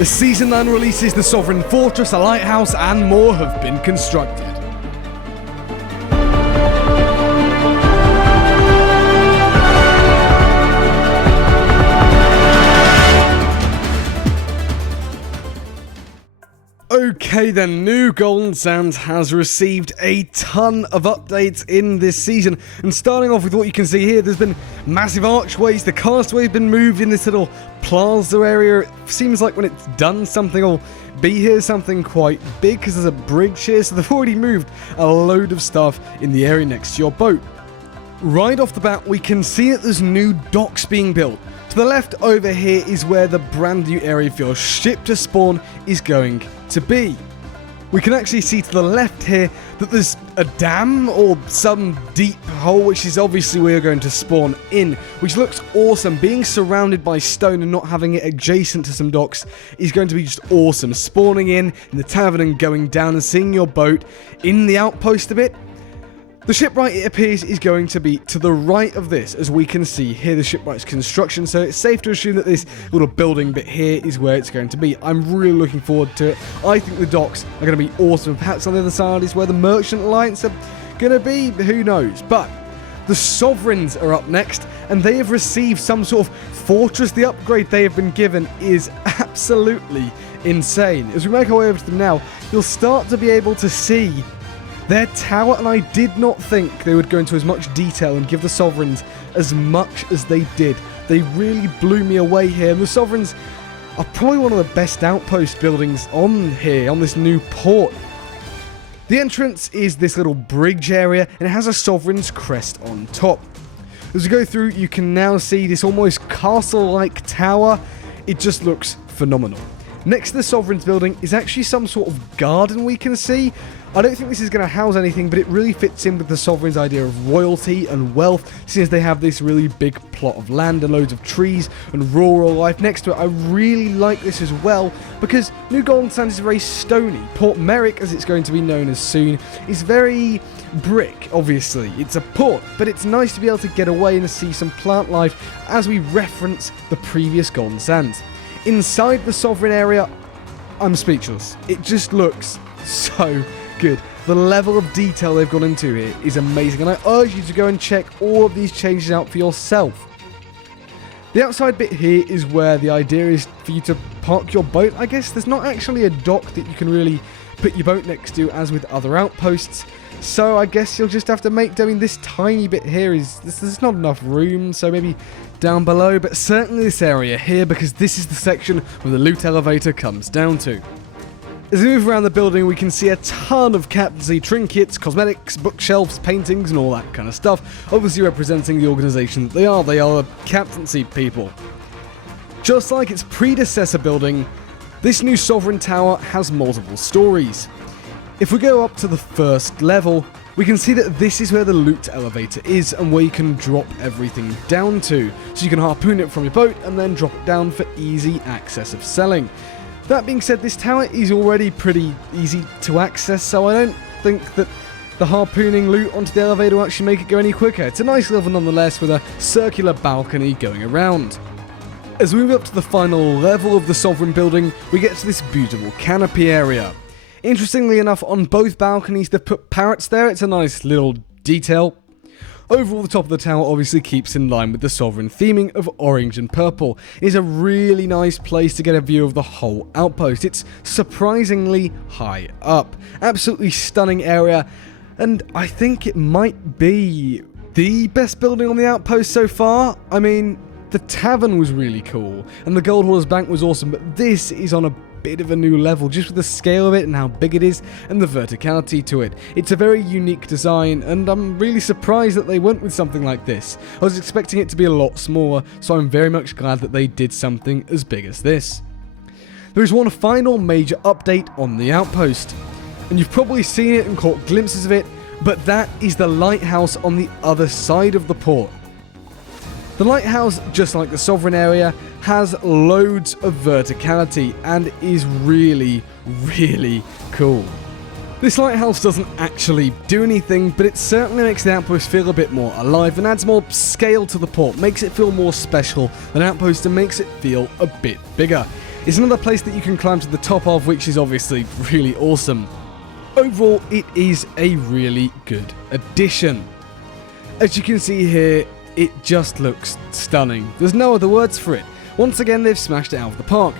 The Season 9 releases, the Sovereign Fortress, a lighthouse, and more have been constructed. Okay then, New Golden Sands has received a ton of updates in this season, and starting off with what you can see here, there's been massive archways, the castaway has been moved in this little plaza area. It seems like when it's done, something will be here, something quite big, because there's a bridge here, so they've already moved a load of stuff in the area next to your boat. Right off the bat, we can see that there's new docks being built. To the left over here is where the brand new area for your ship to spawn is going to be. We can actually see to the left here that there's a dam or some deep hole, which is obviously where you're going to spawn in, which looks awesome. Being surrounded by stone and not having it adjacent to some docks is going to be just awesome. Spawning in the tavern and going down and seeing your boat in the outpost a bit. The shipwright, it appears, is going to be to the right of this, as we can see here the shipwright's construction, so it's safe to assume that this little building bit here is where it's going to be. I'm really looking forward to it. I think the docks are going to be awesome. Perhaps on the other side is where the Merchant Alliance are going to be, who knows. But the Sovereigns are up next, and they have received some sort of fortress. The upgrade they have been given is absolutely insane. As we make our way over to them now, you'll start to be able to see their tower, and I did not think they would go into as much detail and give the Sovereigns as much as they did. They really blew me away here, and the Sovereigns are probably one of the best outpost buildings on here, on this new port. The entrance is this little bridge area, and it has a Sovereign's crest on top. As we go through, you can now see this almost castle-like tower. It just looks phenomenal. Next to the Sovereign's building is actually some sort of garden we can see. I don't think this is going to house anything, but it really fits in with the Sovereign's idea of royalty and wealth, since they have this really big plot of land and loads of trees and rural life next to it. I really like this as well, because New Golden Sands is very stony. Port Merrick, as it's going to be known as soon, is very brick, obviously. It's a port, but it's nice to be able to get away and see some plant life as we reference the previous Golden Sands. Inside the Sovereign area, I'm speechless. It just looks so good. The level of detail they've gone into here is amazing, and I urge you to go and check all of these changes out for yourself. The outside bit here is where the idea is for you to park your boat. I guess there's not actually a dock that you can really put your boat next to as with other outposts, so I guess you'll just have to make doing this tiny bit here there's not enough room, so maybe down below, but certainly this area here, because this is the section where the loot elevator comes down to. As we move around the building, we can see a ton of captaincy trinkets, cosmetics, bookshelves, paintings, and all that kind of stuff, obviously representing the organisation that they are. They are the captaincy people. Just like its predecessor building, this new Sovereign Tower has multiple stories. If we go up to the first level, we can see that this is where the loot elevator is and where you can drop everything down to. So you can harpoon it from your boat and then drop it down for easy access of selling. That being said, this tower is already pretty easy to access, so I don't think that the harpooning loot onto the elevator will actually make it go any quicker. It's a nice level nonetheless, with a circular balcony going around. As we move up to the final level of the Sovereign building, we get to this beautiful canopy area. Interestingly enough, on both balconies they've put parrots there. It's a nice little detail. Overall, the top of the tower obviously keeps in line with the Sovereign theming of orange and purple. It is a really nice place to get a view of the whole outpost. It's surprisingly high up. Absolutely stunning area, and I think it might be the best building on the outpost so far. I mean, the tavern was really cool, and the Gold Hoarders Bank was awesome, but this is on a bit of a new level, just with the scale of it and how big it is and the verticality to it. It's a very unique design, and I'm really surprised that they went with something like this. I was expecting it to be a lot smaller, so I'm very much glad that they did something as big as this. There is one final major update on the outpost, and you've probably seen it and caught glimpses of it, but that is the lighthouse on the other side of the port. The lighthouse, just like the Sovereign area, has loads of verticality and is really, really cool. This lighthouse doesn't actually do anything, but it certainly makes the outpost feel a bit more alive and adds more scale to the port, makes it feel more special than outpost and makes it feel a bit bigger. is another place that you can climb to the top of, which is obviously really awesome. Overall, it is a really good addition. As you can see here, it just looks stunning. There's no other words for it. Once again, they've smashed it out of the park.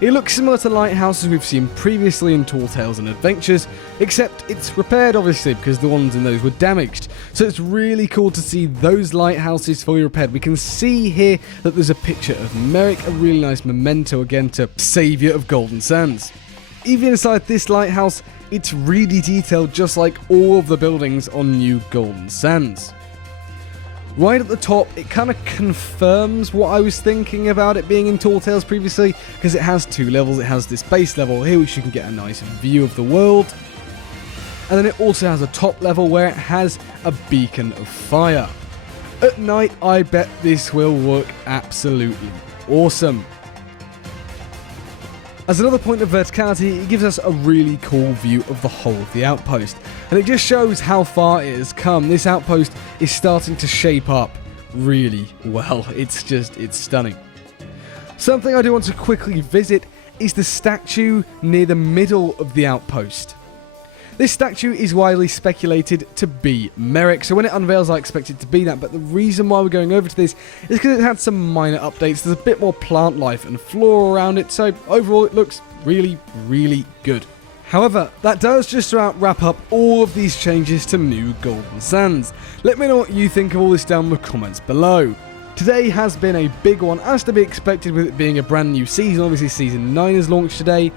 It looks similar to Lighthouse as we've seen previously in Tall Tales and Adventures, except it's repaired obviously because the ones in those were damaged. So it's really cool to see those lighthouses fully repaired. We can see here that there's a picture of Merrick, a really nice memento again to Saviour of Golden Sands. Even inside this lighthouse, it's really detailed just like all of the buildings on New Golden Sands. Right at the top, it kind of confirms what I was thinking about it being in Tall Tales previously, because it has two levels. It has this base level here, which you can get a nice view of the world, and then it also has a top level where it has a beacon of fire. At night, I bet this will look absolutely awesome. As another point of verticality, it gives us a really cool view of the whole of the outpost, and it just shows how far it has come. This outpost is starting to shape up really well. It's stunning. Something I do want to quickly visit is the statue near the middle of the outpost. This statue is widely speculated to be Merrick, so when it unveils I expect it to be that, but the reason why we're going over to this is because it had some minor updates. There's a bit more plant life and flora around it, so overall it looks really, really good. However, that does just about wrap up all of these changes to New Golden Sands. Let me know what you think of all this down in the comments below. Today has been a big one, as to be expected with it being a brand new season. Obviously Season 9 is launched today,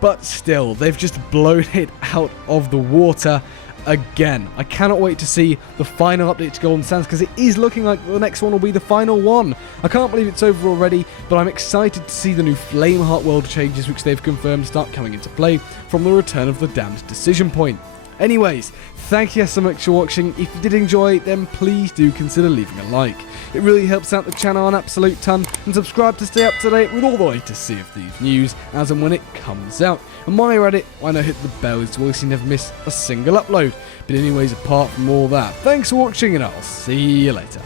but still, they've just blown it out of the water again. I cannot wait to see the final update to Golden Sands, because it is looking like the next one will be the final one. I can't believe it's over already, but I'm excited to see the new Flameheart world changes, which they've confirmed start coming into play from the return of the damned decision point. Anyways, thank you so much for watching. If you did enjoy, then please do consider leaving a like. It really helps out the channel an absolute ton, and subscribe to stay up to date with all the latest Sea of Thieves news as and when it comes out. And while you're at it, why not hit the bell so you never miss a single upload. But anyways, apart from all that, thanks for watching and I'll see you later.